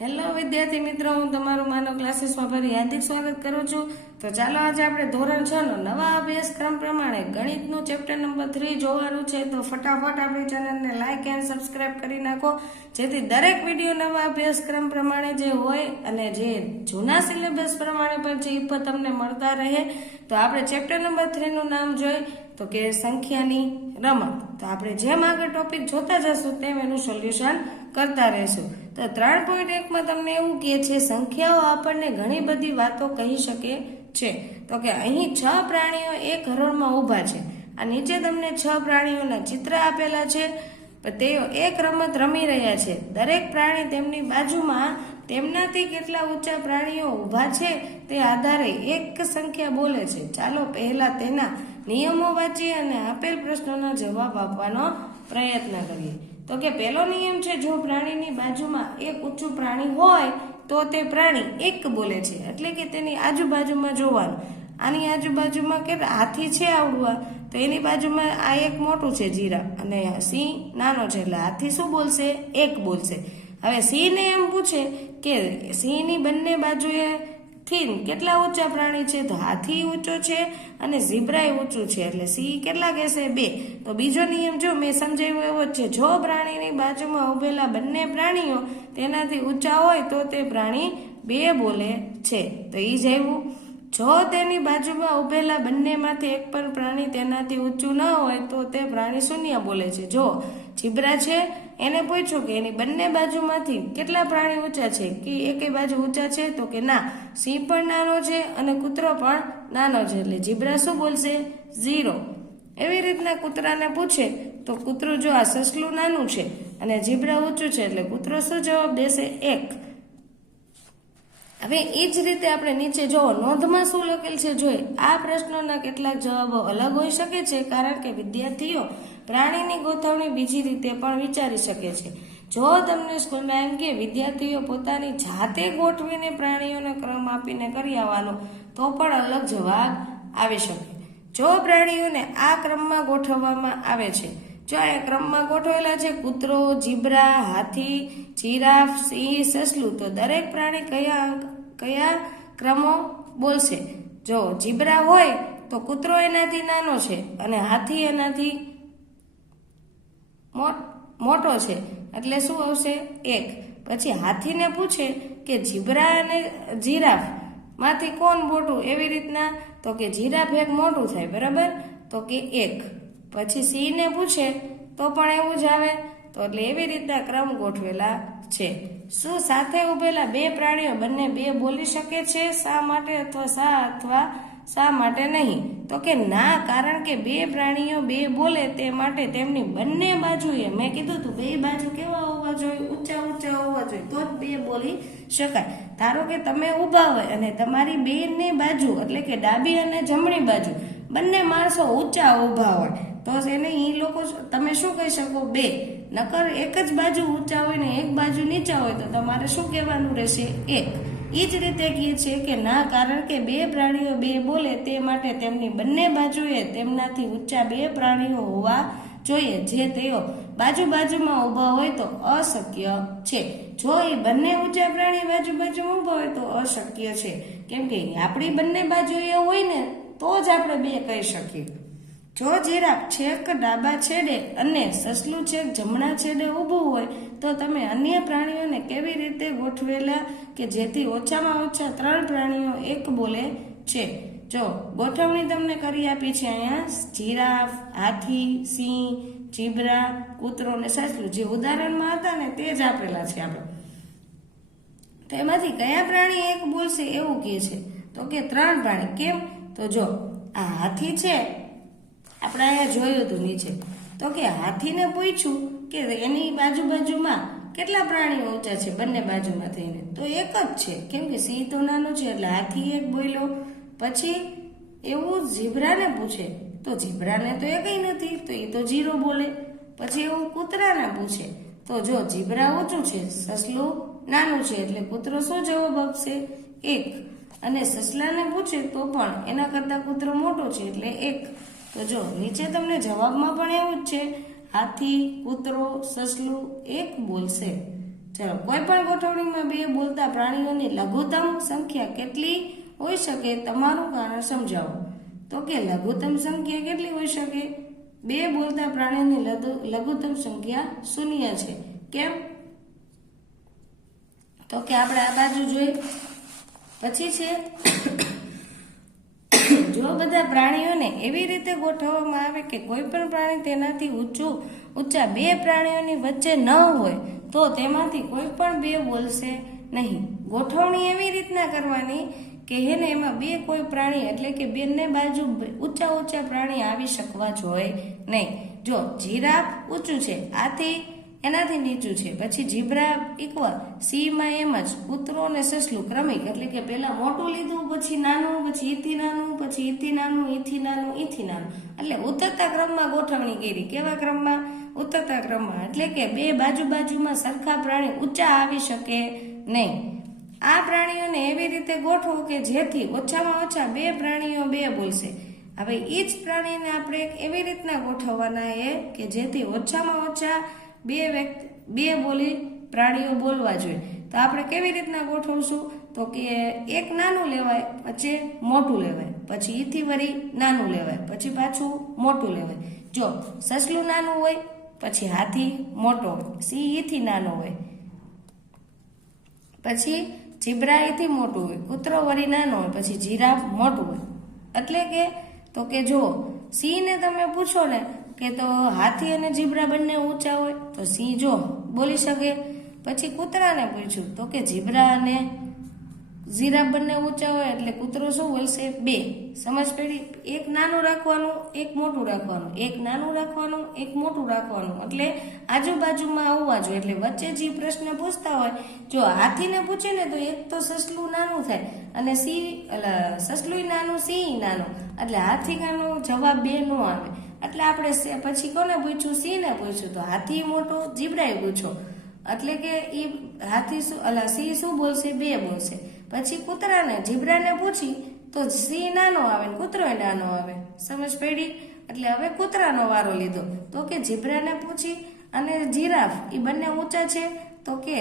Hello વિદ્યાર્થી મિત્રો, હું તમારું માનવ ક્લાસીસમાં ફરી હાર્દિક સ્વાગત કરું છું. તો ચાલો આજે આપણે ધોરણ 6 નો નવા અભ્યાસક્રમ પ્રમાણે ગણિતનું ચેપ્ટર નંબર 3 જોવાનું છે. તો ફટાફટ આપણી ચેનલને લાઈક એન્ડ સબસ્ક્રાઇબ કરી નાખો, જેથી દરેક વિડીયો નવા અભ્યાસક્રમ પ્રમાણે જે હોય અને જે જૂના સિલેબસ પ્રમાણે પણ જે ઇફો તમને મળતા રહે. તો આપણે ચેપ્ટર નંબર 3 નું નામ જોઈ તો કે સંખ્યાની રમત. તો આપણે જેમ આગળ ટોપિક જોતા જશું તેમ એનું સોલ્યુશન કરતા રહેશું. તો 3.1 માં તમને એવું કહે છે, સંખ્યાઓ આપણને ઘણી બધી વાતો કહી શકે છે. તો કે અહીં 6 પ્રાણીઓ એક હરોળમાં ઊભા છે. આ નીચે તમને 6 પ્રાણીઓના ચિત્ર આપેલા છે. તેઓ એક રમત રમી રહ્યા છે. દરેક પ્રાણી તેમની બાજુમાં તેમનાથી કેટલા ઊંચા પ્રાણીઓ ઊભા છે તે આધારે એક સંખ્યા બોલે છે. ચાલો પહેલા તેના નિયમો વાંચીએ અને આપેલ પ્રશ્નોના જવાબ આપવાનો પ્રયત્ન કરીએ. તો કે પહેલો નિયમ છે, જો પ્રાણીની બાજુમાં એક ઊંચું પ્રાણી હોય તો તે પ્રાણી એક બોલે છે, એટલે કે તેની આજુબાજુમાં જોવાનું. આની આજુબાજુમાં કે હાથી છે આવડવા, તો એની બાજુમાં આ એક મોટું છે જીરાફ, અને સિંહ નાનો છે, એટલે હાથી શું બોલશે? એક બોલશે. હવે સિંહને એમ પૂછે કે સિંહની બંને બાજુએ થી કેટલા ઊંચા પ્રાણી છે? તો હાથી ઊંચો છે અને ઝીબ્રાય ઊંચું છે, એટલે સિંહ કેટલા કહેશે? 2. તો બીજો નિયમ જો મેં સમજાવ્યો એવો જ છે, જો પ્રાણીની બાજુમાં ઉભેલા બંને પ્રાણીઓ તેનાથી ઊંચા હોય તો તે પ્રાણી 2 બોલે છે. તો ઈ જ આવ્યું. જો તેની બાજુમાં ઉભેલા બંનેમાંથી એક પણ પ્રાણી તેનાથી ઊંચું ન હોય તો તે પ્રાણી શૂન્ય બોલે છે. જો ઝીબ્રા છે, એને પૂછ્યું કે એની બંને બાજુમાંથી કેટલા પ્રાણી ઊંચા છે, કે એકે બાજુ ઊંચા છે? તો કે ના, સિંહ પણ નાનો છે અને કૂતરો પણ નાનો છે, એટલે ઝીબ્રા શું બોલશે? 0. એવી રીતના કૂતરાને પૂછે તો કૂતરું, જો આ સસલું નાનું છે અને ઝીબ્રા ઊંચું છે, એટલે કૂતરો શું જવાબ દેશે? 1. હવે એ જ રીતે આપણે નીચે જોવો, નોંધમાં શું લખેલ છે જોઈએ. આ પ્રશ્નોના કેટલાક જવાબો અલગ હોઈ શકે છે, કારણ કે વિદ્યાર્થીઓ પ્રાણીની ગોઠવણી બીજી રીતે પણ વિચારી શકે છે. જો તમને સ્કૂલમાં એમ કે વિદ્યાર્થીઓ પોતાની જાતે ગોઠવીને પ્રાણીઓને ક્રમ આપીને કરી આવવાનો, તો પણ અલગ જવાબ આવી શકે. જો પ્રાણીઓને આ ક્રમમાં ગોઠવવામાં આવે છે, જો આ ક્રમમાં ગોઠવેલા છે કૂતરો, ઝીબ્રા, હાથી, જીરાફ, સિંહ, સસલું, તો દરેક પ્રાણી કયા ક્રમો બોલશે? જો ઝીબ્રા હોય તો કૂતરો એનાથી નાનો છે અને હાથી એનાથી મોટો છે, એટલે શું આવશે? 1. પછી હાથીને પૂછે કે ઝીબ્રા અને જીરાફ માંથી કોણ મોટું? એવી રીતના, તો કે જીરાફ એક મોટું થાય, બરાબર, તો કે 1. પછી સિંહને પૂછે તો પણ એવું જ આવે, તો એટલે એવી રીતના ક્રમ ગોઠવેલા છે. શું સાથે ઉભેલા 2 પ્રાણીઓ બંને 2 બોલી શકે છે? શા માટે અથવા શા માટે નહીં? તો કે ના, કારણ કે 2 પ્રાણીઓ 2 બોલે તે માટે તેમની બંને બાજુએ, મેં કીધું તું 2 બાજુ કેવા હોવા જોઈએ? ઊંચા હોવા જોઈએ, તો જ 2 બોલી શકાય. ધારો કે તમે ઊભા હોય અને તમારી બેની બાજુ, એટલે કે ડાબી અને જમણી બાજુ બંને માણસો ઊંચા ઊભા હોય, તો એને એ લોકો તમે શું કહી શકો? 2. નકર એક જ બાજુ ઊંચા હોય ને એક બાજુ નીચા હોય તો તમારે શું કહેવાનું રહેશે? 1. એ જ રીતે કહે છે કે ના, કારણ કે 2 પ્રાણીઓ 2 બોલે તે માટે તેમની બંને બાજુએ તેમનાથી ઊંચા 2 પ્રાણીઓ હોવા જોઈએ, જે તેઓ બાજુમાં ઊભા હોય તો અશક્ય છે. જો એ બંને ઊંચા પ્રાણી બાજુમાં ઊભા હોય તો અશક્ય છે, કેમ કે આપણી બંને બાજુએ હોય ને તો જ આપણે 2 કહી શકીએ. જો જીરાફ છેક ડાબા છેડે અને સસલું છેક જમણા છેડે ઊભું હોય, તો તમે અન્ય પ્રાણીઓને કેવી રીતે ગોઠવેલા કે જેથી ઓછામાં ઓછા 3 પ્રાણીઓ 1 બોલે છે? જો ગોઠવણી તમને કરી આપી છે અહીંયા, જીરાફ, હાથી, સિંહ, ઝીબ્રા, કૂતરો અને સસલું, જે ઉદાહરણમાં હતા ને તે જ આપેલા છે આપણે. તો એમાંથી કયા પ્રાણી 1 બોલશે એવું કહે છે? તો કે 3 પ્રાણી. કેમ? તો જો આ હાથી છે, આપણે અહીંયા જોયું હતું નીચે, તો કે હાથીને પૂછ્યું કે એની બાજુમાં કેટલા પ્રાણીઓ ઊંચા છે બંને બાજુમાં થઈને? તો 1 જ છે, કેમ કે સિંહ તો નાનો છે એટલે હાથી 1 બોલ્યો. પછી એવું ઝીબ્રાને પૂછે તો ઝીબ્રાને તો 1 નથી, તો એ તો 0 બોલે. પછી એવું કૂતરાને પૂછે તો જો ઝીબ્રા ઊંચું છે, સસલું નાનું છે, એટલે કૂતરો શું જવાબ આપશે? 1. અને સસલાને પૂછે તો પણ એના કરતા કૂતરો મોટો છે એટલે 1. તો જો નીચે તમને જવાબમાં પણ એવું જ છે, હાથી, કૂતરો, સસલું 1 બોલશે. ચલો, કોઈ પણ ગોઠવણીમાં બે બોલતા પ્રાણીઓની લઘુત્તમ સંખ્યા કેટલી હોઈ શકે તમારું કારણ સમજાવો. તો કે લઘુત્તમ સંખ્યા કેટલી હોઈ શકે? બે બોલતા પ્રાણીઓની લઘુત્તમ સંખ્યા 0 છે. કેમ? તો કે આપણે આ બાજુ જોઈએ. પછી છે જો બધા પ્રાણીઓને એવી રીતે ગોઠવવામાં આવે કે કોઈ પણ પ્રાણી તેનાથી ઊંચા બે પ્રાણીઓની વચ્ચે ન હોય તો તેમાંથી કોઈ પણ બે બોલશે નહીં. ગોઠવણી એવી રીતના કરવાની કે એને એમાં બે કોઈ પ્રાણી એટલે કે બંને બાજુ ઊંચા પ્રાણી આવી શકવા જોઈએ નહીં. જો જીરાફ ઊંચું છે, આથી એનાથી નીચું છે, પછી જીબ્રા ઇક્વલ સી માં એમ જ કૂતરો અને સસલું ક્રમિક એટલે કે પહેલા મોટું લીધું, પછી નાનું, પછી ઈથી નાનું, પછી ઈથી નાનું, ઈથી નાનું, ઈથી નાનું, એટલે ઉતરતા ક્રમમાં ગોઠવણી કરી. કેવા ક્રમમાં? ઉતરતા ક્રમમાં. એટલે કે બે બાજુમાં સરખા પ્રાણી ઊંચા આવી શકે નહીં. આ પ્રાણીઓને એવી રીતે ગોઠવો કે જેથી ઓછામાં ઓછા બે પ્રાણીઓ બે બોલશે. હવે એ જ પ્રાણીને આપણે એવી રીતના ગોઠવવાના કે જેથી ઓછામાં ઓછા બે બોલી પ્રાણીઓ બોલવા જોઈએ. તો આપણે કેવી રીતના ગોઠવશું? તો કે એક નાનું લેવાય, પછી મોટું લેવાય, પછી ઈથી વળી નાનું લેવાય, પછી પાછું મોટું લેવાય. જો સસલું નાનું હોય, પછી હાથી મોટો હોય, સિંહ ઈથી નાનો હોય, પછી જીબ્રા ઈથી મોટું હોય, કૂતરો વળી નાનો હોય, પછી જીરાફ મોટું હોય. એટલે કે તો કે જો સિંહને તમે પૂછો ને કે તો હાથી અને જીબ્રા બંને ઊંચા હોય તો સિંહ જો બોલી શકે. પછી કૂતરાને પૂછ્યું તો કે જીબ્રા અને જીરાફ બંને ઊંચા હોય એટલે કૂતરો શું બોલશે? બે. સમજ પડી? એક નાનું રાખવાનું, એક મોટું રાખવાનું, એક નાનું રાખવાનું, એક મોટું રાખવાનું, એટલે આજુબાજુમાં આવવા જોઈએ. એટલે વચ્ચે જે પ્રશ્ન પૂછતા હોય, જો હાથીને પૂછે ને તો એક તો સસલું નાનું થાય અને સસલું નાનું, સિંહ નાનું, એટલે હાથીનો જવાબ બે નો આવે. એટલે આપણે પછી કોને પૂછ્યું? સિંહને પૂછ્યું તો હાથી મોટો, જીબ્રાએ પૂછો એટલે કે એ હાથી સિંહ શું બોલશે? બે બોલશે. પછી કૂતરાને જીબ્રાને પૂછી તો સિંહ નાનો આવે ને કૂતરો નાનો આવે. સમજ પડી? એટલે હવે કૂતરાનો વારો લીધો તો કે જીબ્રાને પૂછી અને જીરાફ એ બંને ઊંચા છે તો કે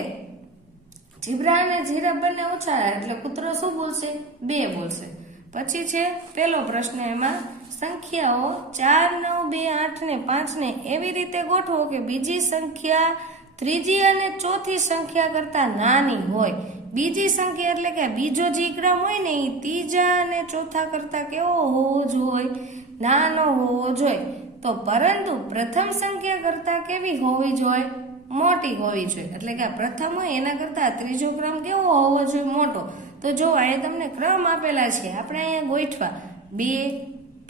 જીબ્રા અને જીરાફ બંને ઊંચા એટલે કૂતરો શું બોલશે? બે બોલશે. પછી છે પેલો પ્રશ્ન, એમાં સંખ્યાઓ 4, 9, 2, 8 ને 5 ને એવી રીતે ગોઠવો કે બીજી સંખ્યા ત્રીજી અને ચોથી સંખ્યા કરતા નાની હોય. બીજી સંખ્યા એટલે કે બીજો જે ક્રમ હોય ને એ ત્રીજા અને ચોથા કરતા કેવો હોવો જોઈએ? નાનો હોવો જોઈએ. તો પરંતુ પ્રથમ સંખ્યા કરતા કેવી હોવી જોઈએ? મોટી હોવી જોઈએ. એટલે કે પ્રથમ હોય એના કરતા ત્રીજો ક્રમ કેવો હોવો જોઈએ? મોટો. તો જો અહીંયા તમને ક્રમ આપેલા છે, આપણે અહીંયા ગોઠવા 2,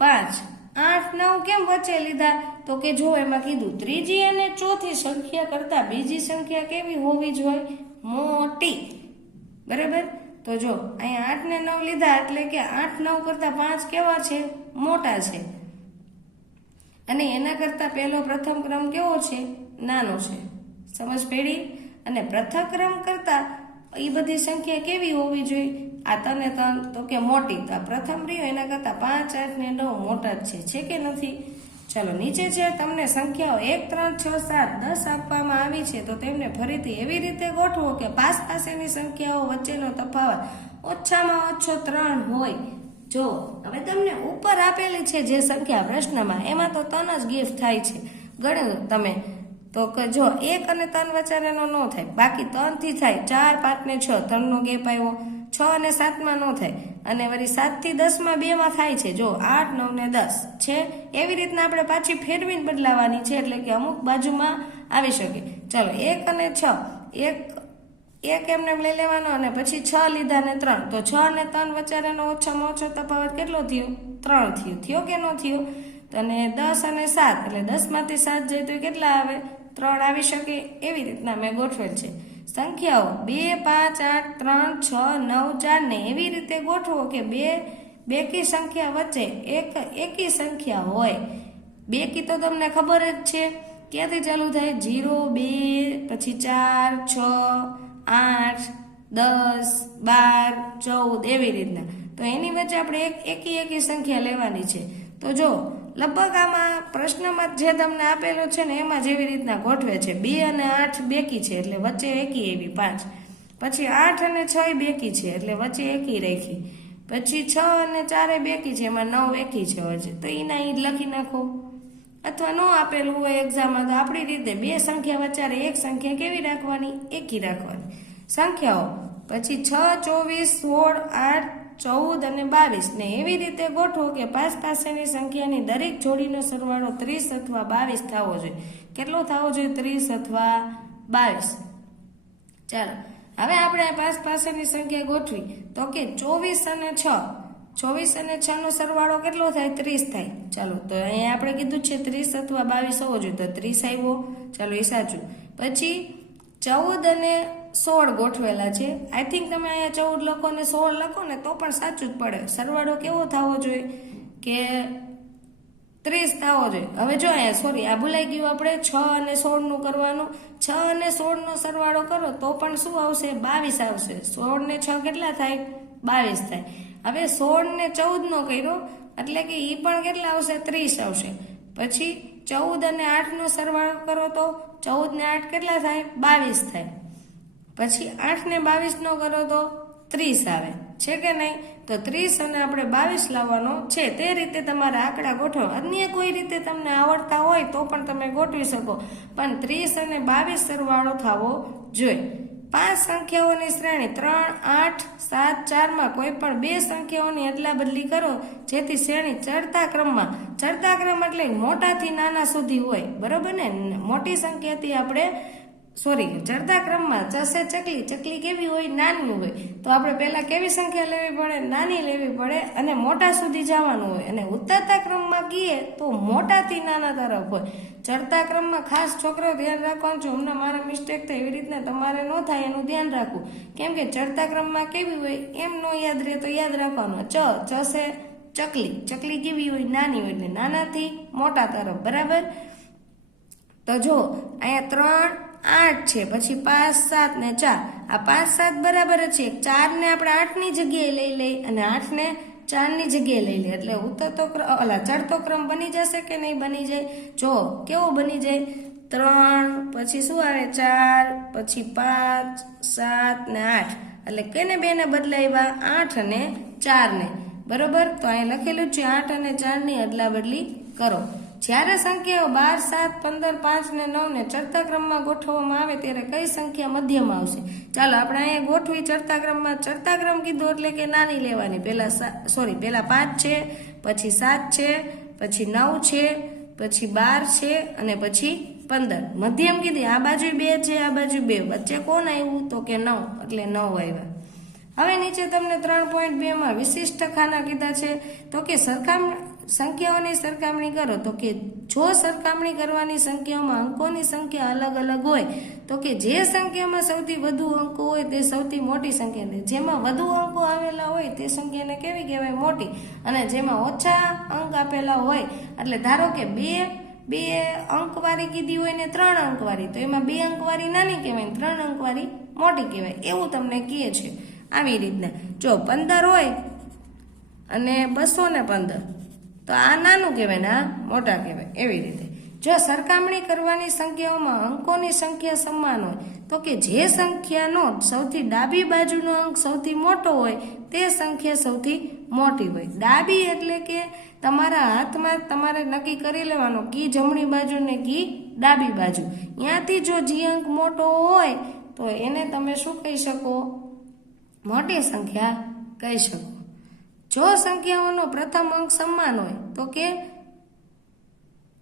5, 8, 9 કેમ વચ્ચે લીધા? તો કે જો એમાં કીધું ત્રીજી અને ચોથી સંખ્યા કરતા બીજી સંખ્યા કેવી હોવી જોઈએ? મોટી. બરાબર? તો જો અહીંયા 8 ને 9 લીધા એટલે કે 8, 9 કરતા 5 કેવા છે? મોટા છે. અને એના કરતા પહેલો પ્રથમ ક્રમ કેવો છે? નાનો છે. સમજ પડી? અને પ્રથમ ક્રમ કરતા એ બધી સંખ્યા કેવી હોવી જોઈએ? આ 3 ને 3 તો કે મોટી. તો આ પ્રથમ રહ્યો એના કરતા 5, 8 ને 9 મોટા જ છે કે નથી? ચલો નીચે છે તમને સંખ્યાઓ 1, 3, 6, 7, 10 આપવામાં આવી છે તો તેમને ફરીથી એવી રીતે ગોઠવો કે પાસેની સંખ્યાઓ વચ્ચેનો તફાવત ઓછામાં ઓછો 3 હોય. જો હવે તમને ઉપર આપેલી છે જે સંખ્યા પ્રશ્નમાં એમાં તો 3 જ ગિફ્ટ થાય છે. ગણો તમે તો કે જો 1 અને 3 વચ્ચેનો ન થાય, બાકી 3 થી થાય, 4, 5 ને 6 3 નો ગેપ આવ્યો, 6 અને 7 માં ન થાય, અને વળી 7 થી 10 માં 2 માં થાય છે. જો 8, 9 ને 10 છે. એવી રીતના આપણે પાછી ફેરવીને બદલાવાની છે એટલે કે અમુક બાજુમાં આવી શકે. ચલો 1 અને 6, એક એમને લઈ લેવાનો અને પછી 6 લીધા ને 3, તો 6 અને 3 વચ્ચેનો ઓછામાં ઓછો તફાવત કેટલો થયો? 3 થયો કે ન થયો? અને 10 અને 7 એટલે 10 માંથી 7 જાય તો કેટલા આવે? 3 આવી શકે. એવી રીતના મેં ગોઠવેલ છે. સંખ્યાઓ 2, 5, 8, 3, 6, 9, 4 ને એવી રીતે ગોઠવો કે બેકી સંખ્યા વચ્ચે એકી સંખ્યા હોય. બેકી તો તમને ખબર જ છે ક્યાંથી ચાલુ થાય? 0, 2, પછી 4, 6, 8, 10, 12, 14 એવી રીતના. તો એની વચ્ચે આપણે એકી સંખ્યા લેવાની છે. તો જો લગભગ આમાં પ્રશ્નમાં જે તમને આપેલો છે ને એમાં જેવી રીતના ગોઠવે છે 2 અને 8 બેકી છે એટલે વચ્ચે એકી એવી 5, પછી 8 અને 6 બેકી છે એટલે વચ્ચે એકી રાખી, પછી 6 અને 4 બેકી છે એમાં 9 એકી છે વચ્ચે, તો એના ઈ લખી નાખો. અથવા ન આપેલું હોય એક્ઝામમાં તો આપણી રીતે બે સંખ્યા વચ્ચે એક સંખ્યા કેવી રાખવાની, એકી રાખવાની. સંખ્યાઓ પછી 6, 24, 16, 8, 14 અને 22 ને એવી રીતે ગોઠવો કે પાસ પાસેની સંખ્યાની દરેક જોડીનો સરવાળો 30 અથવા 22 થવો જોઈએ. કેટલો થવો જોઈએ? 30 અથવા 22. ચાલો હવે આપણે પાસ પાસેની સંખ્યા ગોઠવી તો કે 24 અને 6, 24 અને 6 નો સરવાળો કેટલો થાય? 30 થાય. ચાલો તો અહીંયા આપણે કીધું છે 30 અથવા 22 હોવો જોઈએ, તો 30 આવ્યો. ચાલો એ સાચું. પછી 14 અને 16 ગોઠવેલા છે. આઈ થિંક તમે અહીંયા 14 લખો ને 16 લખો ને તો પણ સાચું જ પડે. સરવાળો કેવો થવો જોઈએ કે 30 થવો જોઈએ. હવે જો અહીંયા સોરી આ ભૂલાઈ ગયું, આપણે 6 અને 16 નું કરવાનું. 6 અને 16 નો સરવાળો કરો તો પણ શું આવશે? 22 આવશે. 16 ને 6 કેટલા થાય? 22 થાય. હવે 16 ને 14 નો કર્યો એટલે કે ઈ પણ કેટલા આવશે? 30 આવશે. પછી 14 અને 8 નો સરવાળો કરો તો 14 ને 8 કેટલા થાય? 22 થાય. પછી 8 ને 22 નો કરો તો 30 આવે છે કે નહીં? તો 30 અને આપણે 22 લાવવાનો છે. તે રીતે તમારા આંકડા ગોઠવો. અન્ય કોઈ રીતે તમને આવડતા હોય તો પણ તમે ગોઠવી શકો, પણ 30 અને 22 સરવાળો થવો જોઈએ. 5 સંખ્યાઓની શ્રેણી 3, 8, 7, 4 માં કોઈ પણ 2 સંખ્યાઓની અદલા બદલી કરો જેથી શ્રેણી ચડતા ક્રમમાં, ચડતા ક્રમ એટલે મોટાથી નાના સુધી હોય, બરોબર ને? મોટી સંખ્યાથી આપણે ચડતા ક્રમમાં જશે ચકલી. ચકલી કેવી હોય? નાની હોય. તો આપણે પહેલા કેવી સંખ્યા લેવી પડે? નાની લેવી પડે અને મોટા સુધી જવાનું હોય. અને ઉતરતા ક્રમમાં કહીએ તો મોટાથી નાના તરફ હોય. ચડતા ક્રમમાં ખાસ છોકરાઓ ધ્યાન રાખવાનું છે. હમણાં મારા મિસ્ટેક થાય એવી રીતના તમારે ન થાય એનું ધ્યાન રાખવું. કેમ કે ચડતા ક્રમમાં કેવી હોય એમ ન યાદ રહે તો યાદ રાખવાનું. ચશે ચકલી. ચકલી કેવી હોય? નાની હોય. એટલે નાનાથી મોટા તરફ, બરાબર? તો જો અહીંયા 3, 8 છે, પછી 5, 7 ને 4. આ 5, 7 બરાબર જ છે. 4 ને આપણે 8 ની જગ્યાએ લઈ લઈ અને 8 ને 4 ની જગ્યાએ લઈ લઈએ એટલે ઉતરતો ચડતો ક્રમ બની જશે કે નહીં બની જાય? જો કેવો બની જાય? 3 પછી શું આવે? 4 પછી 5, 7 ને 8. એટલે કેને બે ને બદલાવ્યા? 8 અને 4 ને, બરોબર? તો અહીં લખેલું છે 8 અને 4 ની અદલા બદલી કરો. જ્યારે સંખ્યાઓ 12, 7, 15, 5 ને 9 ને ચડતા ક્રમમાં ગોઠવવામાં આવે ત્યારે કઈ સંખ્યા મધ્યમાં આવશે? ચાલો આપણે અહીંયા ગોઠવી ચડતા ક્રમમાં. ચડતા ક્રમ કીધું એટલે કે નાની લેવાની. પહેલા 5 છે, પછી 7 છે, પછી 9 છે, પછી 12 છે અને પછી 15. મધ્યમ કીધી. આ બાજુ 2 છે, આ બાજુ 2. વચ્ચે કોણ આવ્યું? તો કે 9, એટલે 9 આવ્યા. હવે નીચે તમને 3.2 માં વિશિષ્ટ ખાના કીધા છે. તો કે સંખ્યાઓની સરખામણી કરો. તો કે જો સરખામણી કરવાની સંખ્યાઓમાં અંકોની સંખ્યા અલગ અલગ હોય તો કે જે સંખ્યામાં સૌથી વધુ અંકો હોય તે સૌથી મોટી સંખ્યા છે. જેમાં વધુ અંકો આવેલા હોય તે સંખ્યાને કેવી કહેવાય? મોટી. અને જેમાં ઓછા અંક આપેલા હોય એટલે ધારો કે બે અંકવાળી કીધી હોય ને 3 અંકવાળી, તો એમાં 2 અંકવાળી નાની કહેવાય, 3 અંકવાળી મોટી કહેવાય. એવું તમને કહે છે. આવી રીતના જો 15 હોય અને 215 તો આ નાનું કહેવાય ને આ મોટા કહેવાય. એવી રીતે જો સરખામણી કરવાની સંખ્યાઓમાં અંકોની સંખ્યા સમાન હોય તો કે જે સંખ્યાનો સૌથી ડાબી બાજુનો અંક સૌથી મોટો હોય તે સંખ્યા સૌથી મોટી હોય. ડાબી એટલે કે તમારા હાથમાં તમારે નક્કી કરી લેવાનો કી જમણી બાજુ ને કી ડાબી બાજુ. ત્યાંથી જો જે અંક મોટો હોય તો એને તમે શું કહી શકો? મોટી સંખ્યા કહી શકો. જો સંખ્યાઓનો પ્રથમ અંક સમાન હોય તો કે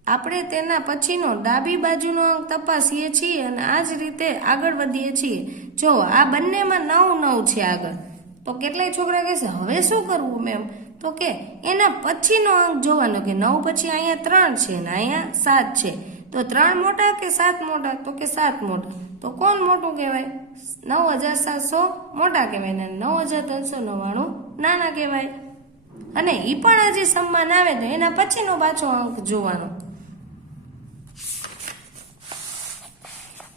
આપણે તેના પછીનો ડાબી બાજુનો અંક તપાસીએ છીએ અને આ જ રીતે આગળ વધીએ છીએ. જો આ બંનેમાં 9, 9 છે આગળ, તો કેટલાય છોકરા કહેશે હવે શું કરવું મેમ? તો કે એના પછીનો અંક જોવાનો કે 9 પછી અહીંયા 3 છે ને અહીંયા 7 છે, તો 3 મોટા કે 7 મોટા? તો કે 7 મોટા. તો કોણ મોટું કહેવાય? 9700 મોટા કહેવાય ને 9399 નાના કહેવાય. અને ઈ પણ હજી સમાન આવે તો એના પછીનો પાછો અંક જોવાનો.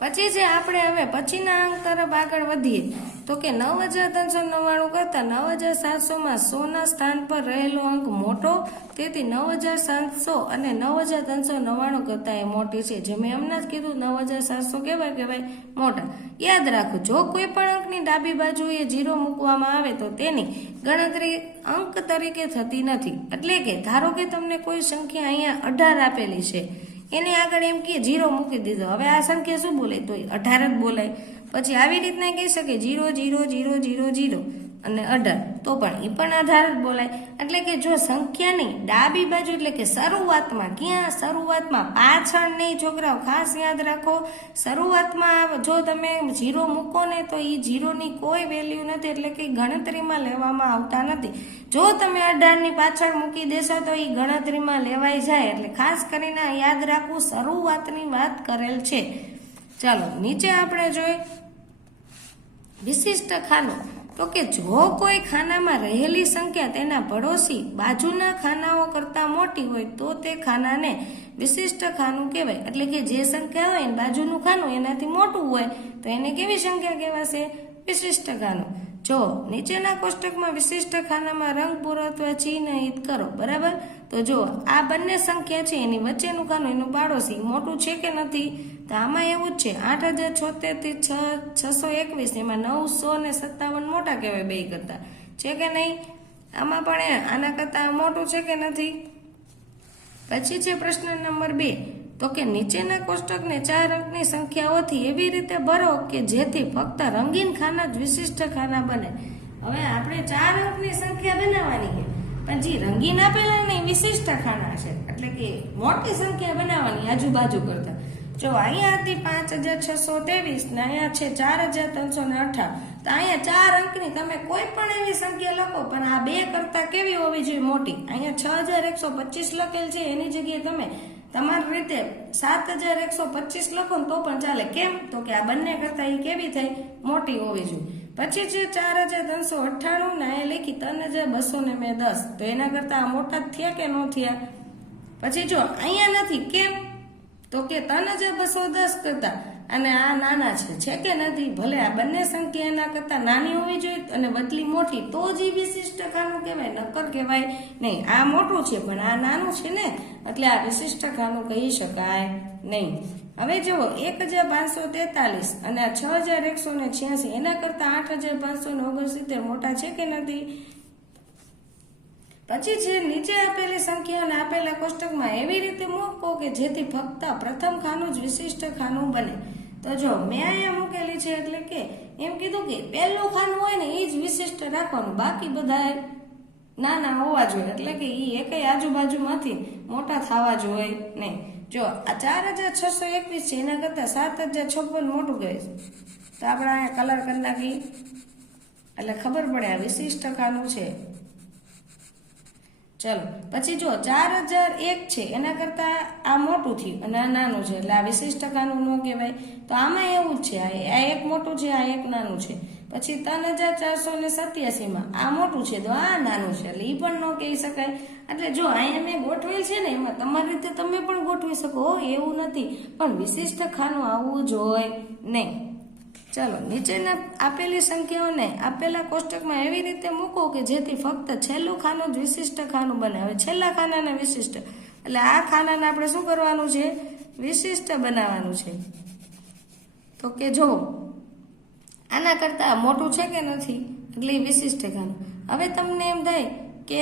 પછી છે આપણે હવે પછીના અંક તરફ આગળ વધીએ તો કે 9399 કરતા 9700 માં 100 ના સ્થાન પર રહેલો અંક મોટો, તેથી 9700 અને 9399 કરતા એ મોટી છે. જે મેં હમણાં જ કીધું 9700 કહેવાય મોટા. યાદ રાખો, જો કોઈ પણ અંકની ડાબી બાજુએ 0 મૂકવામાં આવે તો તેની ગણતરી અંક તરીકે થતી નથી. એટલે કે ધારો કે તમને કોઈ સંખ્યા અહીંયા 18 આપેલી છે, એની આગળ એમ કે 0 મૂકી દીધો, હવે આ સંખ્યા શું બોલે? તો 18 જ બોલાય. પછી આવી રીતના કહી શકે 0 0 0 0 0 અને 18, તો પણ એ પણ 18 જ બોલાય. એટલે કે જો સંખ્યાની ડાબી બાજુ એટલે કે શરૂઆતમાં, ક્યાં શરૂઆતમાં, પાછળ નહીં છોકરાઓ, ખાસ યાદ રાખો. શરૂઆતમાં જો તમે 0 મૂકો ને તો એ 0ની કોઈ વેલ્યુ નથી, એટલે કે ગણતરીમાં લેવામાં આવતા નથી. જો તમે 18ની પાછળ મૂકી દેશો તો એ ગણતરીમાં લેવાઈ જાય. એટલે ખાસ કરીને યાદ રાખવું, શરૂઆતની વાત કરેલ છે. ચાલો નીચે આપણે જોઈએ વિશિષ્ટ ખાનું. તો કે જો કોઈ ખાનામાં રહેલી સંખ્યા તેના પડોશી બાજુના ખાનાઓ કરતાં મોટી હોય તો તે ખાનાને વિશિષ્ટ ખાનું કહેવાય. એટલે કે જે સંખ્યા હોય બાજુનું ખાનું એનાથી મોટું હોય તો એને કેવી સંખ્યા કહેવાશે? વિશિષ્ટ ખાનું. જો નીચેના કોષ્ટકમાં વિશિષ્ટ ખાનામાં રંગ પૂરત્વ ચિહ્નિત કરો. બરાબર, તો જો આ બંને સંખ્યા છે એની વચ્ચેનું ખાનું એનું પાડોશી મોટું છે કે નથી? તો આમાં એવું જ છે, 8076 થી 621 એમાં 957 મોટા કહેવાય બે કરતા, છે કે નહીં? આમાં પણ આના કરતા મોટું છે કે નથી? પછી છે પ્રશ્ન નંબર 2, તો કે નીચેના કોષ્ટકને 4 અંકની સંખ્યાઓથી એવી રીતે ભરો કે જેથી ફક્ત રંગીન ખાના જ વિશિષ્ટ ખાના બને. હવે આપણે 4 અંકની સંખ્યા બનાવવાની છે, પણ જે રંગીન આપેલા નહીં વિશિષ્ટ ખાના છે, એટલે કે મોટી સંખ્યા બનાવવાની આજુબાજુ કરતા. જો અહીંયા હતી 5623 ને અહીંયા છે 4358, તો અહીંયા 4 અંકની તમે કોઈ પણ એવી સંખ્યા લખો, પણ આ 2 કરતા કેવી હોવી જોઈએ? મોટી. અહીંયા 6125 લખેલ છે, એની જગ્યાએ તમે તમારી રીતે 7125 લખો ને તો પણ ચાલે. કેમ? તો કે આ બંને કરતા એ કેવી થઈ? મોટી હોવી જોઈએ. પછી છે 4398 ને અહીંયા લખી 3210, તો એના કરતા આ મોટા થયા કે ન થયા? પછી જો અહીંયા નથી, કેમ? તો કે 3210 કરતા અને આ નાના છે કે નથી? ભલે આ બંને સંખ્યા એના કરતા નાની હોવી જોઈએ અને બદલી મોટી, તો જ વિશિષ્ટ ખાનું કહેવાય, નક્કર કહેવાય નહીં. આ મોટું છે પણ આ નાનું છે ને, એટલે આ વિશિષ્ટ ખાનું કહી શકાય નહીં. હવે જુઓ 1543 અને આ 6186 એના કરતા 8569 મોટા છે કે નથી? પછી છે નીચે આપેલી સંખ્યા અને આપેલા કોષ્ટકમાં એવી રીતે મૂકો કે જેથી ફક્ત પ્રથમ ખાનું જ વિશિષ્ટ ખાનું બને. તો જો મેં અહીંયા મૂકેલી છે, એટલે કે એમ કીધું કે પહેલું ખાનું હોય ને એ જ વિશિષ્ટ રાખવાનું, બાકી બધા નાના હોવા જોઈએ. એટલે કે એ એકય આજુબાજુમાંથી મોટા થવા જોઈએ નહીં. જો આ 4621 છે એના કરતા 7056 મોટું કહેવાય, તો આપણે અહીંયા કલર કરી નાખી એટલે ખબર પડે આ વિશિષ્ટ ખાનું છે. ચલો પછી જો 4001 છે એના કરતા આ મોટું થયું અને આ નાનું છે, એટલે આ વિશિષ્ટ ખાનું ન કહેવાય. તો આમાં એવું જ છે, આ એક મોટું છે, આ એક નાનું છે. પછી 3487 માં આ મોટું છે તો આ નાનું છે, એટલે એ પણ ન કહી શકાય. એટલે જો અહીંયા મેં ગોઠવેલ છે ને, એમાં તમારી રીતે તમે પણ ગોઠવી શકો, એવું નથી, પણ વિશિષ્ટ ખાનું આવવું જોઈએ નહીં. ચાલો નીચેના આપેલી સંખ્યાઓને આપેલા કોષ્ટકમાં એવી રીતે મૂકો કે જેથી ફક્ત છેલ્લું ખાનું જ વિશિષ્ટ ખાનું બને. હવે છેલ્લા ખાનાને વિશિષ્ટ, એટલે આ ખાનાને આપણે શું કરવાનું છે? વિશિષ્ટ બનાવવાનું છે. તો કે જો આના કરતા મોટું છે કે નથી, એટલે વિશિષ્ટ ખાનું. હવે તમને એમ થાય કે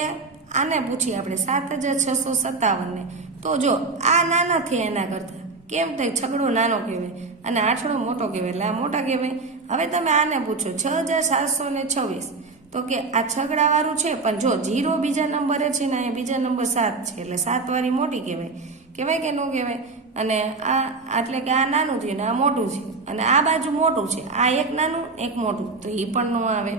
આને પૂછીએ આપણે 7657 ને, તો જો આ નાના થયા એના કરતા, કેમ થાય? છગડો નાનો કહેવાય અને આઠડો મોટો કહેવાય, એટલે આ મોટા કહેવાય. હવે તમે આને પૂછો 6726, તો કે આ છગડાવાળું છે, પણ જો 0 બીજા નંબરે છે ને અહીંયા બીજા નંબર 7 છે, એટલે 7 વાળી મોટી કહેવાય કે ન કહેવાય? અને આ એટલે કે આ નાનું થયું ને આ મોટું છે, અને આ બાજુ મોટું છે, આ એક નાનું એક મોટું, તો એ પણ ન આવે.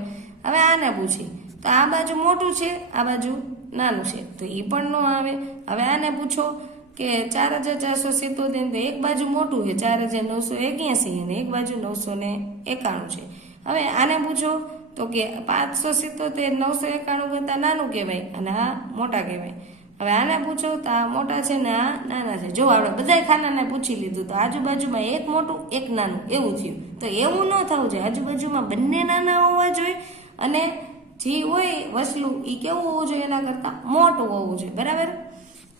હવે આને પૂછીએ તો આ બાજુ મોટું છે, આ બાજુ નાનું છે, તો એ પણ ન આવે. હવે આને પૂછો કે 4477, તો એક બાજુ મોટું છે 4981 અને એક બાજુ 991 છે. હવે આને પૂછો તો કે 577 991 કરતા નાનું કહેવાય અને આ મોટા કહેવાય. હવે આને પૂછો તો આ મોટા છે ને આ નાના છે. જો આપણે બધા ખાનાને પૂછી લીધું તો આજુબાજુમાં એક મોટું એક નાનું એવું થયું. તો એવું ન થવું જોઈએ, આજુબાજુમાં બંને નાના હોવા જોઈએ અને જે હોય વસલું એ કેવું હોવું જોઈએ એના કરતાં મોટું હોવું જોઈએ. બરાબર.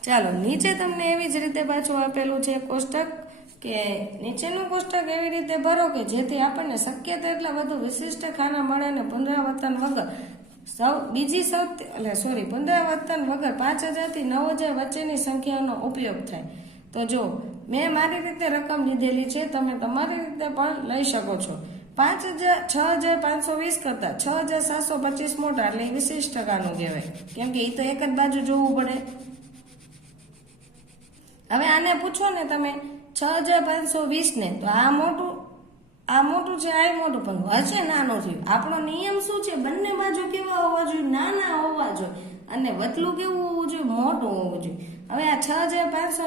ચાલો નીચે તમને એવી જ રીતે પાછું આપેલું છે કોષ્ટક કે નીચેનું કોષ્ટક એવી રીતે ભરો કે જેથી આપણને શક્ય તેટલા વધુ વિશિષ્ટ ખાના મળે ને પુનરાવર્તન વગર પુનરાવર્તન વગર 5000 થી 9000 વચ્ચેની સંખ્યાનો ઉપયોગ થાય. તો જો મેં મારી રીતે રકમ લીધેલી છે, તમે તમારી રીતે પણ લઈ શકો છો. 6520 કરતા 6725 મોટા એટલે વિશિષ્ટ ખાનું કહેવાય, કેમ કે એ તો એક જ બાજુ જોવું પડે. હવે આને પૂછો ને તમે 6520 ને તો આ મોટું છે, આ મોટું પણ હશે નાનું થયું. આપણો નિયમ શું છે? બંને બાજુ કેવા હોવા જોઈએ? નાના હોવા જોઈએ અને વતલું કેવું હોવું જોઈએ? મોટું હોવું જોઈએ. હવે આ 6500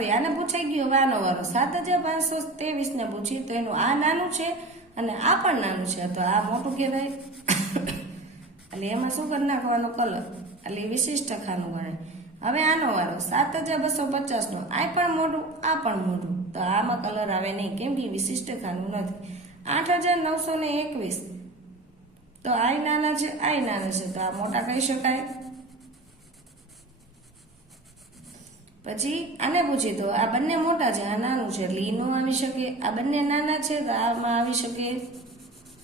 ને આને પૂછાઈ ગયું. હવે આનો વારો 7523 ને પૂછી તો એનું આ નાનું છે અને આ પણ નાનું છે, તો આ મોટું કહેવાય. એટલે એમાં શું કરી નાખવાનો? કલર. એટલે વિશિષ્ટ ખાનું ગણાય. હવે આનો વારો 7250 નો, આ પણ મોટું આ પણ મોટું, તો આમાં કલર આવે નહીં, કેમ કે વિશિષ્ટ ખાનું નથી. 8921 તો આ નાના છે આ નાના છે, તો આ મોટા કહી શકાય. પછી આને પૂછી તો આ બંને મોટા છે આ નાનું છે એટલે ઈ નો આવી શકે. આ બંને નાના છે તો આમાં આવી શકે.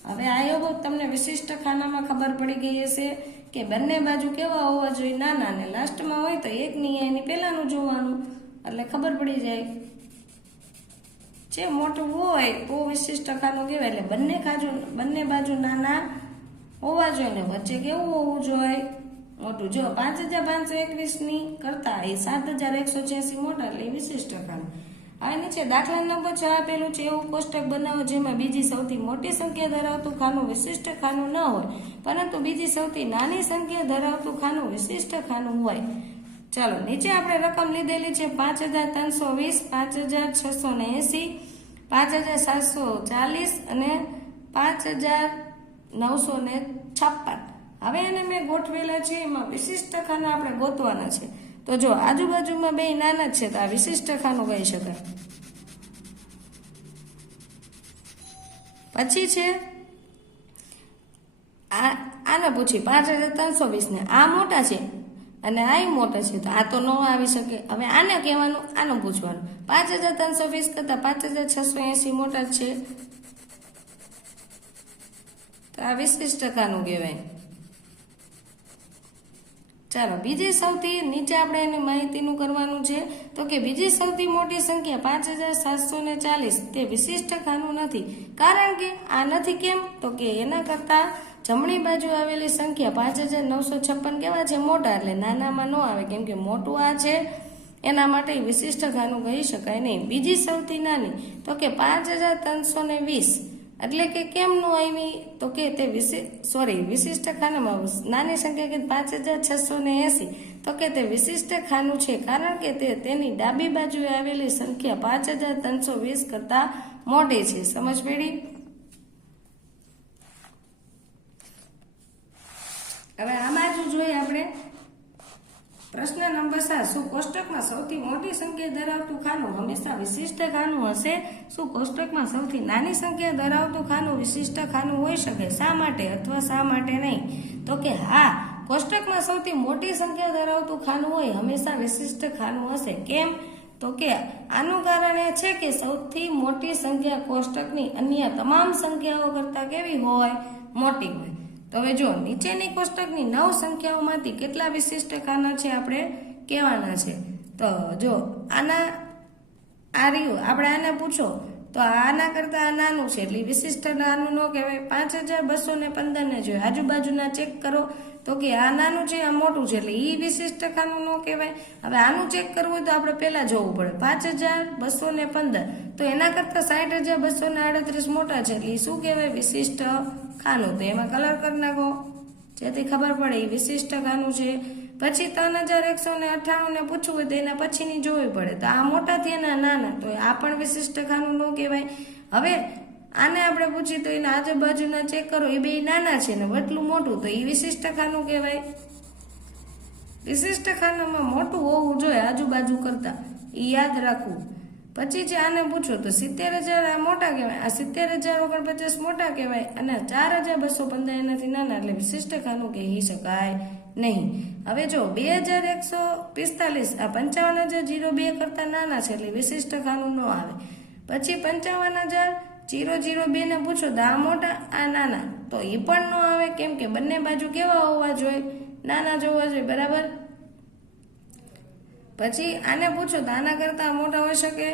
હવે આ એવો તમને વિશિષ્ટ ખાનામાં ખબર પડી ગઈ હશે કે બંને બાજુ કેવા હોવા જોઈએ? નાના, ને લાસ્ટમાં હોય તો એકની એની પહેલાનું જોવાનું એટલે ખબર પડી જાય. જે મોટું હોય તો વિશિષ્ટ ખાનું કહેવાય. એટલે બંને બાજુ નાના હોવા જોઈએ ને વચ્ચે કેવું હોવું જોઈએ? મોટું. જો 5521 ની કરતા એ 7186 મોટા એટલે વિશિષ્ટ ખાનું. આ નીચે દાખલા નંબર 6 આપેલું છે. એવું કોષ્ટક બનાવો જેમાં બીજી સૌથી મોટી સંખ્યા ધરાવતું ખાનું વિશિષ્ટ ખાનું ન હોય, પરંતુ બીજી સૌથી નાની સંખ્યા ધરાવતું ખાનું વિશિષ્ટ ખાનું હોય. ચાલો નીચે આપણે રકમ લીધેલી છે 5320, 5680, 5740 અને 5956. હવે એને મેં ગોઠવેલા છે, એમાં વિશિષ્ટ ખાના આપણે ગોતવાના છે. તો જો આજુબાજુમાં બે નાના જ છે તો આ વિશિષ્ટ ખાનું કહી શકાય. પછી છે આને પૂછી 5320 ને આ મોટા છે અને આ મોટા છે, તો આ તો ન આવી શકે. હવે આને કહેવાનું, આનું પૂછવાનું 5320 કરતા 5680 મોટા છે, તો આ વિશિષ્ટ ખાનું કહેવાય. ચાલો બીજી સૌથી નીચે આપણે એની માહિતીનું કરવાનું છે. તો કે બીજી સૌથી મોટી સંખ્યા 5740 તે વિશિષ્ટ ખાનું નથી. કારણ કે આ નથી. કેમ? તો કે એના કરતા જમણી બાજુ આવેલી સંખ્યા 5956 કેવા છે? મોટા, એટલે નાનામાં ન આવે, કેમ કે મોટું આ છે એના માટે વિશિષ્ટ ખાનું કહી શકાય નહીં. બીજી સૌથી નાની તો કે 5320 એટલે કે કેમ નું આવી? તો કે તે વિશિષ્ટ ખાનામાં નાની સંખ્યા કે 5680 તો કે તે વિશિષ્ટ ખાનું છે, કારણ કે તે તેની ડાબી બાજુએ આવેલી સંખ્યા 5320 કરતા મોટી છે. સમજ પડી? હવે આમાં જ જોઈએ આપણે પ્રશ્ન નંબર 7. શું કોષ્ટકમાં સૌથી મોટી સંખ્યા ધરાવતું ખાનું હંમેશા વિશિષ્ટ ખાનું હશે? શું કોષ્ટકમાં સૌથી નાની સંખ્યા ધરાવતું ખાનું વિશિષ્ટ ખાનું હોઈ શકે? શા માટે અથવા શા માટે નહીં? તો કે હા, કોષ્ટકમાં સૌથી મોટી સંખ્યા ધરાવતું ખાનું હોય હંમેશા વિશિષ્ટ ખાનું હશે. કેમ? તો કે આનું કારણ એ છે કે સૌથી મોટી સંખ્યા કોષ્ટકની અન્ય તમામ સંખ્યાઓ કરતાં કેવી હોય? મોટી હોય. તો હવે જો નીચેની કોષ્ટકની 9 સંખ્યાઓમાંથી કેટલા વિશિષ્ટ ખાના છે આપણે કહેવાના છે. તો જો આના આ રહ્યું, આપણે આને પૂછો તો આના કરતા આ નાનું છે એટલે વિશિષ્ટ નાનું ન કહેવાય. 5215 ને જોઈએ આજુબાજુના ચેક કરો તો કે આ નાનું છે આ મોટું છે એટલે એ વિશિષ્ટ ખાનું ન કહેવાય. હવે આનું ચેક કરવું હોય તો આપણે પહેલા જોવું પડે 5215 તો એના કરતા 60238 મોટા છે એટલે એ શું કહેવાય? વિશિષ્ટ ખાનું. તો એમાં કલર કરી નાખો જેથી ખબર પડે એ વિશિષ્ટ ખાનું છે. પછી 3198 ને પૂછવું હોય તો એના પછીની જોવી પડે તો આ મોટાથી એના નાના, તો આ પણ વિશિષ્ટ ખાનું ન કહેવાય. હવે આને આપણે પૂછીએ તો એના આજુબાજુના ચેક કરો, એ બે નાના છે ને વટલું મોટું, તો એ વિશિષ્ટ ખાનું કહેવાય. વિશિષ્ટ ખાનામાં મોટું હોવું જોઈએ આજુબાજુ કરતા, એ યાદ રાખવું. પછી જે આને પૂછો તો 70,000 આ મોટા કહેવાય, આ 70,049 મોટા કહેવાય, અને 4,215 એનાથી નાના, એટલે વિશિષ્ટ ખાનું કહી શકાય નહીં. હવે જો 2,145 આ 55,002 કરતા નાના છે, એટલે વિશિષ્ટ ખાનું ન આવે. પછી 55,002 ને પૂછો તો આ મોટા આ નાના, તો એ પણ ન આવે, કેમ કે બંને બાજુ કેવા હોવા જોઈએ, નાના જોવા જોઈએ, બરાબર. પછી આને પૂછો તો આના કરતા મોટા હોઈ શકે.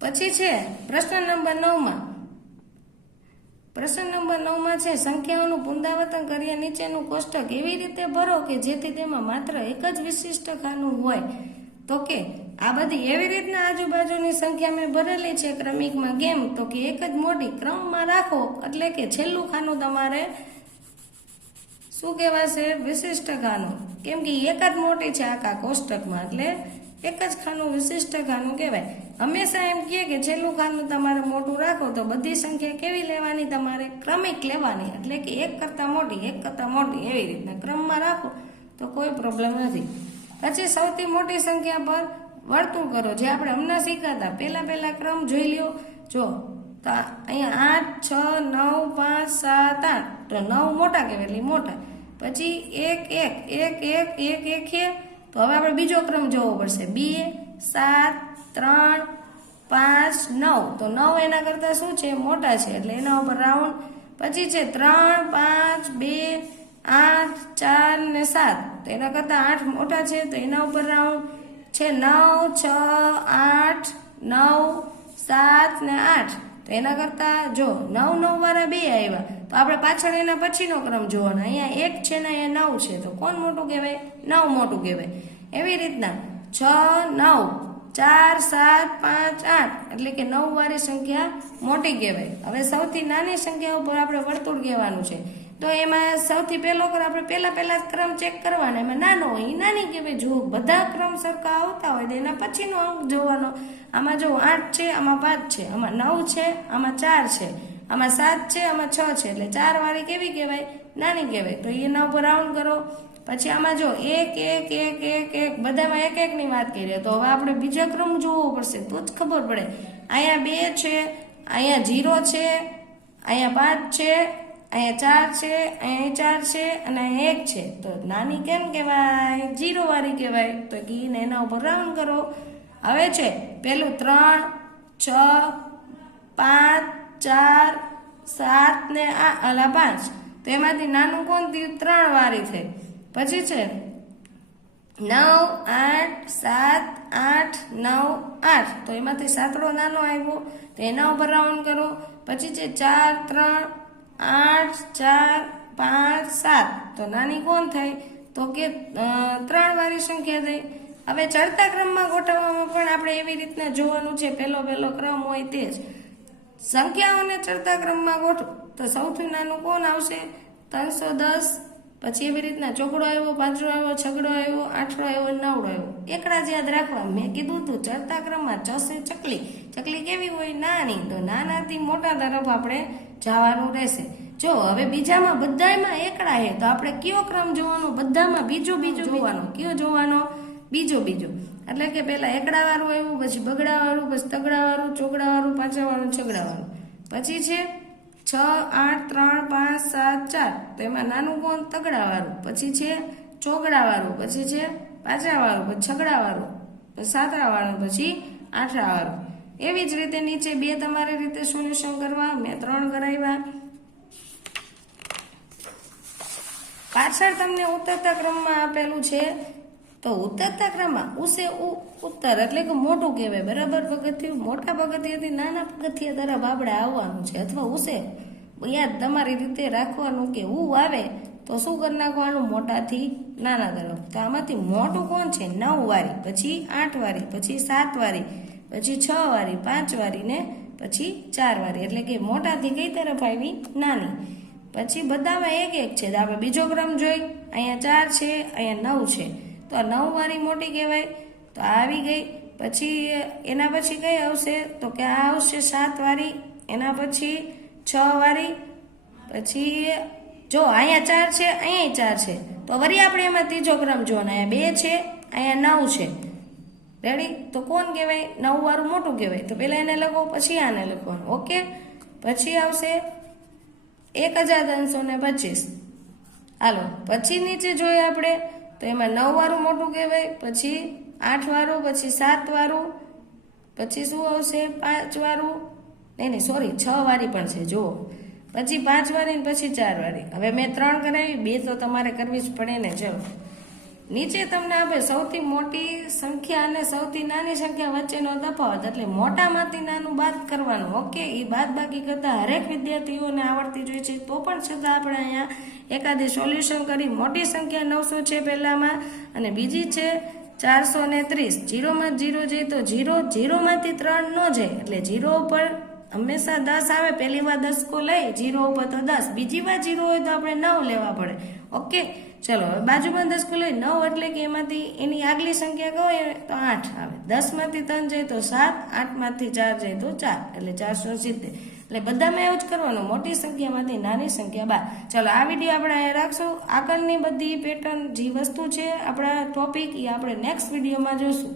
પછી છે પ્રશ્ન નંબર 9માં. પ્રશ્ન નંબર 9માં છે સંખ્યાઓનું પુનરાવર્તન કર્યા નીચેનું કોષ્ટક એવી રીતે ભરો કે જેથી તેમાં માત્ર એક જ વિશિષ્ટ ખાનું હોય. તો કે આ બધી એવી રીતના આજુબાજુની સંખ્યા મેં ભરેલી છે ક્રમિકમાં, કેમ તો કે એક જ મોટી ક્રમમાં રાખો, એટલે કે છેલ્લું ખાનું તમારે શું કહેવાશે? વિશિષ્ટ ખાનું. કેમ કે એક જ મોટી છે આખા કોષ્ટકમાં, એટલે એક જ ખાનું વિશિષ્ટ ખાનું કહેવાય. હંમેશા એમ કહે કે છેલ્લું ખાનું તમારે મોટું રાખો, તો બધી સંખ્યા કેવી લેવાની? તમારે ક્રમિક લેવાની, એટલે કે એક કરતાં મોટી એવી રીતના ક્રમમાં રાખો તો કોઈ પ્રોબ્લેમ નથી. પછી સૌથી મોટી સંખ્યા પર વર્તુળ કરો, જે આપણે હમણાં શીખાતા. પહેલા ક્રમ જોઈ લ્યો. જો તો અહીંયા 8, 6, 9, 5, 7, 8, તો 9 મોટા કહેવાય, એટલે મોટા. પછી 1 છે, તો હવે આપણે બીજો ક્રમ જોવો પડશે. 2, 7, 3, 5, 9, તો 9 એના કરતા શું છે? મોટા છે, એટલે એના ઉપર રાઉન્ડ. પછી છે 3, 5, 2, 8, 4 ને 7, તો એના કરતા 8 મોટા છે, તો એના ઉપર રાઉન્ડ છે. 9, 6, 8, 9, 7 ને 8, તો એના કરતા જો 9 વાળા 2 આવ્યા, તો આપણે પાછળ એના પછીનો ક્રમ જોવાનો. અહીંયા 1 છે ને અહીંયા 9 છે, તો કોણ મોટું કહેવાય? 9 મોટું કહેવાય. એવી રીતના 6, 9, 4, 7, 5, 8, એટલે કે 9 વાળી સંખ્યા મોટી કહેવાય. હવે સૌથી નાની સંખ્યા ઉપર આપણે વર્તુળ કહેવાનું છે. તો એમાં સૌથી પહેલો આપણે પહેલા ક્રમ ચેક કરવાનો, એમાં નાનો હોય એ નાની કહેવાય. જો બધા ક્રમ સરખા આવતા હોય તો એના પછીનો અંક જોવાનો. આમાં જો 8 છે, આમાં 5 છે, આમાં 9 છે, આમાં 4 છે, આમાં 7 છે, આમાં 6 છે, એટલે 4 વાળી કેવી કહેવાય? નાની કહેવાય. તો એના ઉપર રાઉન્ડ કરો. પછી આમાં જો 1, 1, 1, 1, 1, બધામાં 1, 1 ની વાત કરીએ, તો હવે આપણે બીજા ક્રમ જોવો પડશે, તો જ ખબર પડે. અહીંયા 2 છે, અહીંયા 0 છે, અહીંયા 5 છે, અહીંયા 4 છે, અહીંયા 4 છે, અને અહીંયા 1 છે. તો નાની કેમ કહેવાય? 0 વાળી કહેવાય. તો એના ઉપર રાઉન્ડ કરો. હવે છે પેલું 3, 6, 5, 4, 7 ને 5, તો એમાંથી નાનું કોણ થયું? 3 વાળી થઈ. પછી છે 9, 8, 7, 8, 9, 8, તો એમાંથી સાતડો નાનો આવ્યો, તો એના ઉપર રાઉન્ડ કરો. પછી છે 4, 3, 8, 4, 5, 7, તો નાની કોણ થઈ? તો કે 3 વાળી સંખ્યા થઈ. હવે ચડતા ક્રમમાં ગોઠવવામાં પણ આપણે એવી રીતના જોવાનું છે, પહેલો ક્રમ હોય તે જ સંખ્યાઓને ચડતા ક્રમમાં ગોઠવો, તો સૌથી નાનું કોણ આવશે? 310. પછી એવી રીતના ચોકડો આવ્યો, પાંચડો આવ્યો, છગડો આવ્યો, આઠડો આવ્યો, નવડો આવ્યો. એકડા જ યાદ રાખવા. મેં કીધું તું ચડતા ક્રમમાં ચસે ચકલી કેવી હોય? નાની. તો નાનાથી મોટા તરફ આપણે જવાનું રહેશે. જો હવે બીજામાં બધામાં એકડા છે, તો આપણે કયો ક્રમ જોવાનો? બધામાં બીજો જોવાનો. કયો જોવાનો? બીજો. એટલે કે પહેલા એકડા વાળું આવ્યું, પછી બગડા વાળું, પછી તગડા વાળું, ચોકડા વાળું, પાંચા વાળું, છગડા વાળું. પછી છે 6, 8, 3, 5, 7, 4, તો એમાં નાનું કોણ? તગડા વાળું. પછી છે ચોકડા વાળું, પછી છે પાંચા વાળું, પછી છગડા વાળું, પછી સાતડા વાળું, પછી આઠડા વાળું. એવી જ રીતે નીચે 2 તમારી રીતે સોલ્યુશન કરવા. મેં 3 કરાવ્યા. પાછળ તમને ઉતરતા ક્રમમાં આપેલું છે, તો ઉતરતા ક્રમમાં ઉત્તર એટલે કે મોટું કહેવાય, બરાબર? પગથિયું મોટા પગથિયાથી નાના પગથિયા તરફ આપણે આવવાનું છે, અથવા ઉસે યાદ તમારી રીતે રાખવાનું કે આવે તો શું કરી નાખવાનું? મોટાથી નાના તરફ. તો આમાંથી મોટું કોણ છે? 9 વાળી, પછી 8 વાળી, પછી 7 વાળી, પછી 6 વાળી, 5 વાળી ને પછી 4 વાળી. એટલે કે મોટાથી કઈ તરફ આવી? નાની. પછી બધામાં 1, 1 છે. આપણે બીજો ક્રમ જોઈ. અહીંયા 4 છે, અહીંયા 9 છે, તો 9 વાળી મોટી કહેવાય. તો આવી ગઈ. પછી એના પછી કઈ આવશે? તો કે આ આવશે 7 વાળી. એના પછી 6 વાળી, પછી જો અહીંયા 4 છે, અહીંયા 4 છે, તો વળી આપણે એમાં ત્રીજો ક્રમ જોવાનો. અહીંયા 2 છે, અહીંયા 9 છે. રેડી? તો કોણ કહેવાય? 9 વાળું મોટું કહેવાય. તો પહેલા એને લખો, પછી આને લખવાનું. ઓકે, પછી આવશે 1325. હાલો, પછી નીચે જોઈએ આપણે, તો એમાં 9 વાળું મોટું કહેવાય, પછી 8 વાળું, પછી 7 વાળું, પછી શું આવશે? 5 વાળું, નહીં સોરી 6 વાળી પણ છે જુઓ, પછી 5 વાળી ને પછી 4 વાળી. હવે મેં 3 કરાવી, 2 તો તમારે કરવી જ પડે ને. ચલો, નીચે તમને આપે સૌથી મોટી સંખ્યા અને સૌથી નાની સંખ્યા વચ્ચેનો તફાવત, એટલે મોટામાંથી નાનું બાદ કરવાનું. ઓકે, એ બાદ બાકી કરતા હરેક વિદ્યાર્થીઓને આવડતી જોઈએ છે, તો પણ છતાં આપણે અહીંયા એકાદી સોલ્યુશન કરી. મોટી સંખ્યા 900 છે પહેલામાં, અને બીજી છે 430. 0 માં 0 જાય તો 0, 0 માંથી 3 ન જાય, એટલે 0 ઉપર હંમેશા 10 આવે. પહેલી વાર 10 કો લઈ, 0 ઉપર તો 10, બીજી વાર 0 હોય તો આપણે 9 લેવા પડે. ઓકે, ચલો હવે બાજુમાં 10 કો લઈ, 9 એટલે કે એમાંથી એની આગલી સંખ્યા કહો તો 8 આવે. 10 માંથી 3 જાય તો 7, 8 માંથી 4 જાય તો 4, એટલે 470. એટલે બધામાં એવું જ કરવાનું, મોટી સંખ્યામાંથી નાની સંખ્યા બાદ. ચલો, આ વિડીયો આપણે અહીંયા રાખશું. આગળની બધી પેટર્ન જે વસ્તુ છે આપણા ટોપિક, એ આપણે નેક્સ્ટ વિડીયોમાં જોઈશું.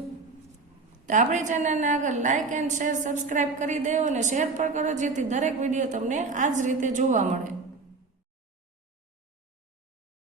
તો આપણી ચેનલને આગળ લાઇક એન્ડ શેર સબસ્ક્રાઇબ કરી દેવો અને શેર પણ કરો, જેથી દરેક વિડીયો તમને આ જ રીતે જોવા મળે.